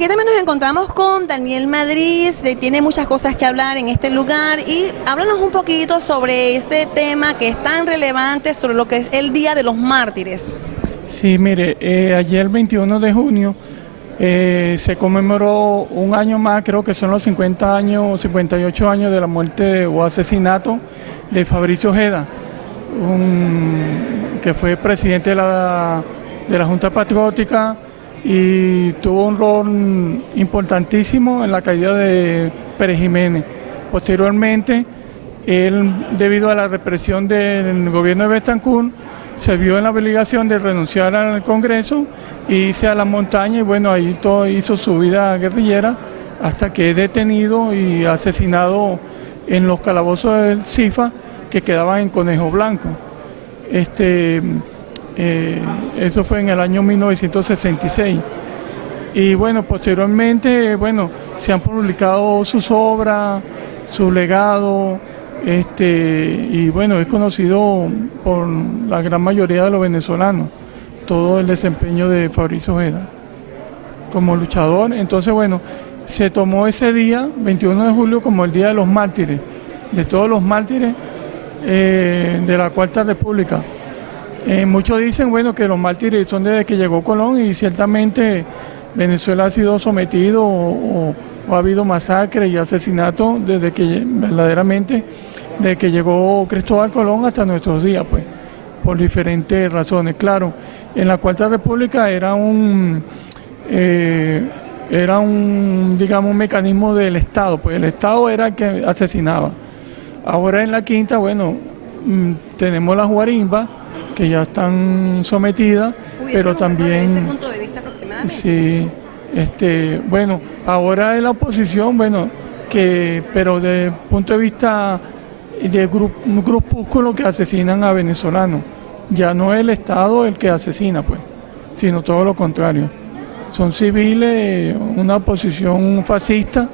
aquí también nos encontramos con Daniel Madrid, tiene muchas cosas que hablar en este lugar y háblanos un poquito sobre ese tema que es tan relevante, sobre lo que es el Día de los Mártires. Sí, mire, ayer el 21 de junio se conmemoró un año más, creo que son los 50 años, 58 años de la muerte o asesinato de Fabricio Ojeda, que fue presidente de la Junta Patriótica y tuvo un rol importantísimo en la caída de Pérez Jiménez. Posteriormente, él, debido a la represión del gobierno de Betancur, se vio en la obligación de renunciar al Congreso e irse a la montaña y bueno, ahí todo hizo su vida guerrillera hasta que es detenido y asesinado en los calabozos del CIFA que quedaban en Conejo Blanco. Eso fue en el año 1966. Y bueno, posteriormente, bueno, se han publicado sus obras, su legado, y bueno, es conocido por la gran mayoría de los venezolanos, todo el desempeño de Fabricio Ojeda como luchador. Entonces, bueno, se tomó ese día, 21 de julio, como el Día de los Mártires, de todos los mártires de la Cuarta República. Muchos dicen, bueno, que los mártires son desde que llegó Colón y ciertamente Venezuela ha sido sometido o ha habido masacre y asesinato desde que verdaderamente, desde que llegó Cristóbal Colón hasta nuestros días, pues, por diferentes razones. Claro, en la Cuarta República era un digamos, un mecanismo del Estado, pues el Estado era el que asesinaba. Ahora en la Quinta, bueno, tenemos las guarimbas, que ya están sometidas, pero también... Desde ese punto de vista aproximadamente. Sí, bueno, ahora es la oposición, bueno, pero desde el punto de vista de grupúsculos que asesinan a venezolanos. Ya no es el Estado el que asesina, pues, sino todo lo contrario. Son civiles, una oposición fascista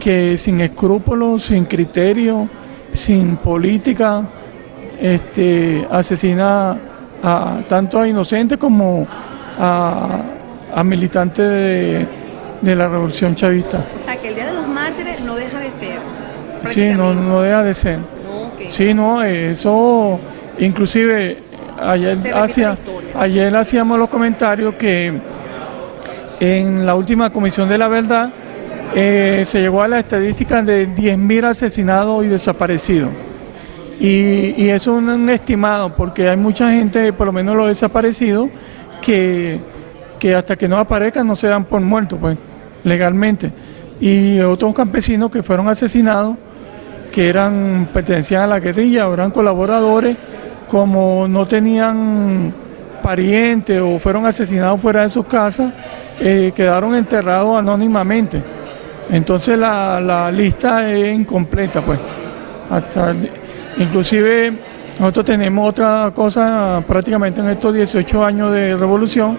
que sin escrúpulos, sin criterio, sin política, asesina tanto a inocentes como a militantes de la revolución chavista. O sea, que el Día de los Mártires no deja de ser. Sí, no deja de ser. No, okay. Sí, no, eso, inclusive ayer hacíamos los comentarios que en la última Comisión de la Verdad se llegó a la estadística de 10.000 asesinados y desaparecidos. Y eso es un estimado, porque hay mucha gente, por lo menos los desaparecidos, que hasta que no aparezcan no se dan por muertos, pues, legalmente. Y otros campesinos que fueron asesinados, que pertenecían a la guerrilla o eran colaboradores, como no tenían parientes o fueron asesinados fuera de sus casas, quedaron enterrados anónimamente. Entonces la lista es incompleta, pues. Inclusive nosotros tenemos otra cosa prácticamente en estos 18 años de revolución,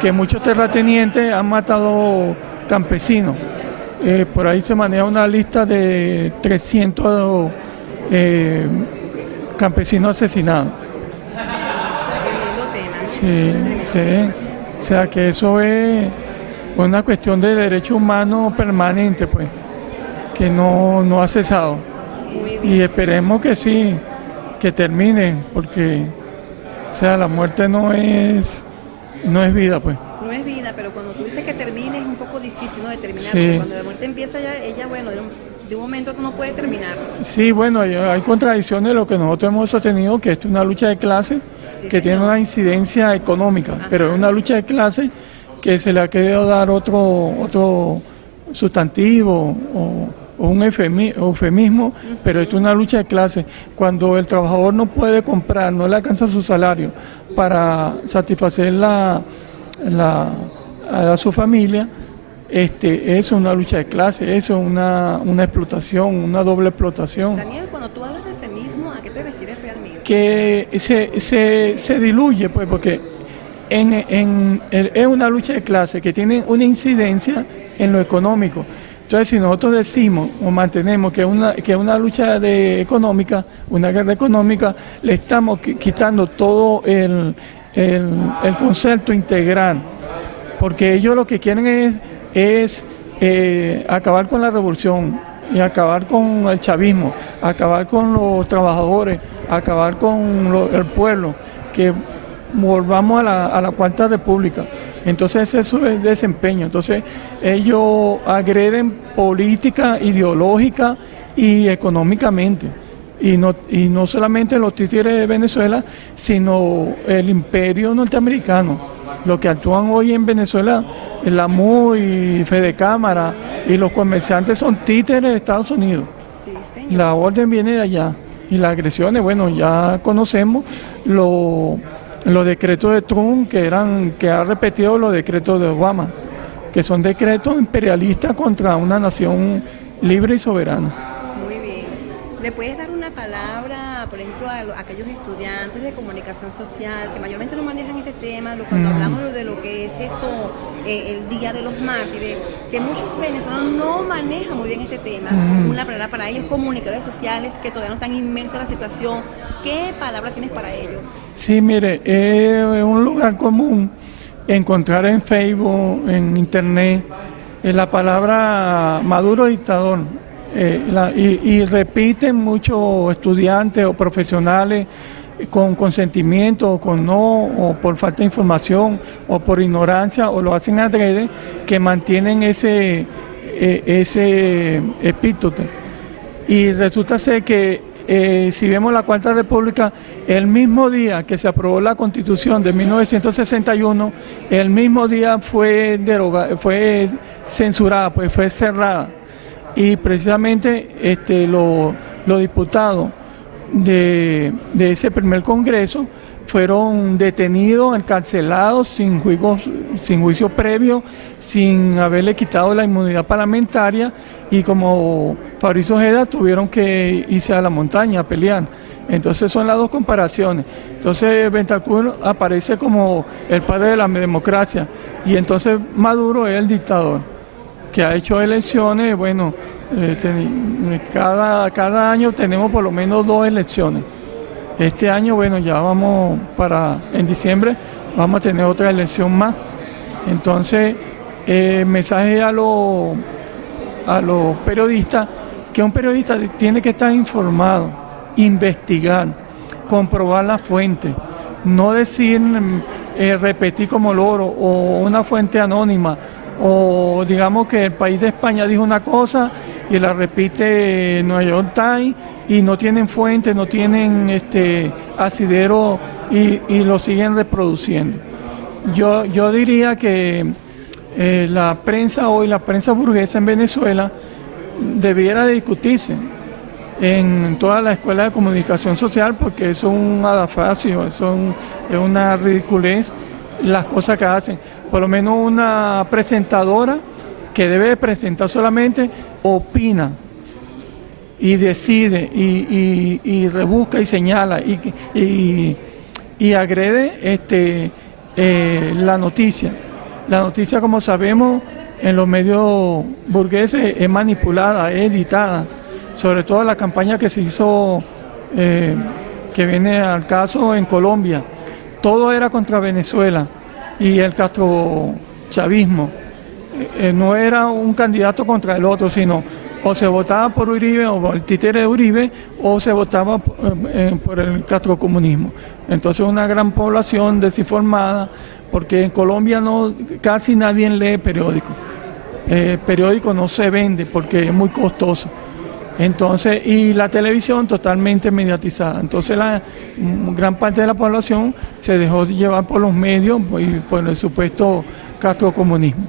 que muchos terratenientes han matado campesinos. Por ahí se maneja una lista de 300 campesinos asesinados. Sí, o sea que eso es una cuestión de derechos humanos permanente, pues, que no ha cesado. Y esperemos que sí, que termine, porque, o sea, la muerte no es vida, pues. No es vida, pero cuando tú dices que termine es un poco difícil, ¿no?, de terminar, Sí. Porque cuando la muerte empieza ella bueno, de un momento tú no puedes terminar. Sí, bueno, hay contradicciones de lo que nosotros hemos sostenido, que esto es una lucha de clase, Sí, que tiene una incidencia económica, pero es una lucha de clase que se le ha querido dar otro sustantivo o un eufemismo, pero esto es una lucha de clase. Cuando el trabajador no puede comprar, no le alcanza su salario para satisfacer a su familia, es una lucha de clase, eso es una explotación, una doble explotación. Daniel, cuando tú hablas de feminismo, ¿a qué te refieres realmente? Que se diluye, pues, porque es una lucha de clase que tiene una incidencia en lo económico. Entonces, si nosotros decimos o mantenemos que es una lucha económica, una guerra económica, le estamos quitando todo el concepto integral, porque ellos lo que quieren es es acabar con la revolución y acabar con el chavismo, acabar con los trabajadores, acabar con el pueblo, que volvamos a la Cuarta República. Entonces ese es su desempeño. Entonces ellos agreden política, ideológica y económicamente. Y no solamente los títeres de Venezuela, sino el imperio norteamericano. Los que actúan hoy en Venezuela, la MUI, Fedecámara y los comerciantes son títeres de Estados Unidos. Sí, señor. La orden viene de allá. Y las agresiones, bueno, ya conocemos los decretos de Trump que ha repetido los decretos de Obama, que son decretos imperialistas contra una nación libre y soberana. Muy bien. ¿Le puedes dar una palabra, por ejemplo, a aquellos estudiantes de comunicación social que mayormente no manejan este tema, cuando hablamos de lo que es esto, el Día de los Mártires, que muchos venezolanos no manejan muy bien este tema? Una palabra para ellos, comunicadores sociales que todavía no están inmersos en la situación. ¿Qué palabra tienes para ellos? Sí, mire, es un lugar común encontrar en Facebook, en Internet, la palabra Maduro dictador. Y repiten muchos estudiantes o profesionales con consentimiento o con no, o por falta de información o por ignorancia, o lo hacen adrede, que mantienen ese epíteto. Y resulta ser que si vemos la Cuarta República, el mismo día que se aprobó la Constitución de 1961, el mismo día fue censurada, pues fue cerrada. Y precisamente los diputados de ese primer congreso fueron detenidos, encarcelados sin juicio previo, sin haberle quitado la inmunidad parlamentaria, y como Fabricio Ojeda tuvieron que irse a la montaña a pelear. Entonces son las dos comparaciones. Entonces Betancur aparece como el padre de la democracia, y entonces Maduro es el dictador, que ha hecho elecciones. Bueno, cada año tenemos por lo menos 2 elecciones. Este año, bueno, ya vamos en diciembre, vamos a tener otra elección más. Entonces, mensaje a los periodistas, que un periodista tiene que estar informado, investigar, comprobar la fuente, no decir, repetir como loro, o una fuente anónima, o digamos que el País de España dijo una cosa y la repite New York Times, y no tienen fuente, no tienen asidero, y lo siguen reproduciendo. Yo diría que la prensa hoy, la prensa burguesa en Venezuela, debiera de discutirse en toda la escuela de comunicación social, porque eso es un adafacio, es una ridiculez las cosas que hacen. Por lo menos una presentadora que debe de presentar solamente opina y decide y rebusca y señala y agrede la noticia. La noticia, como sabemos, en los medios burgueses es manipulada, es editada, sobre todo la campaña que se hizo, que viene al caso en Colombia. Todo era contra Venezuela y el castrochavismo. No era un candidato contra el otro, sino o se votaba por Uribe o por el títere de Uribe, o se votaba por el castrocomunismo. Entonces una gran población desinformada, porque en Colombia casi nadie lee periódico. El periódico no se vende porque es muy costoso. Entonces, y la televisión totalmente mediatizada. Entonces gran parte de la población se dejó llevar por los medios y por el supuesto castrocomunismo.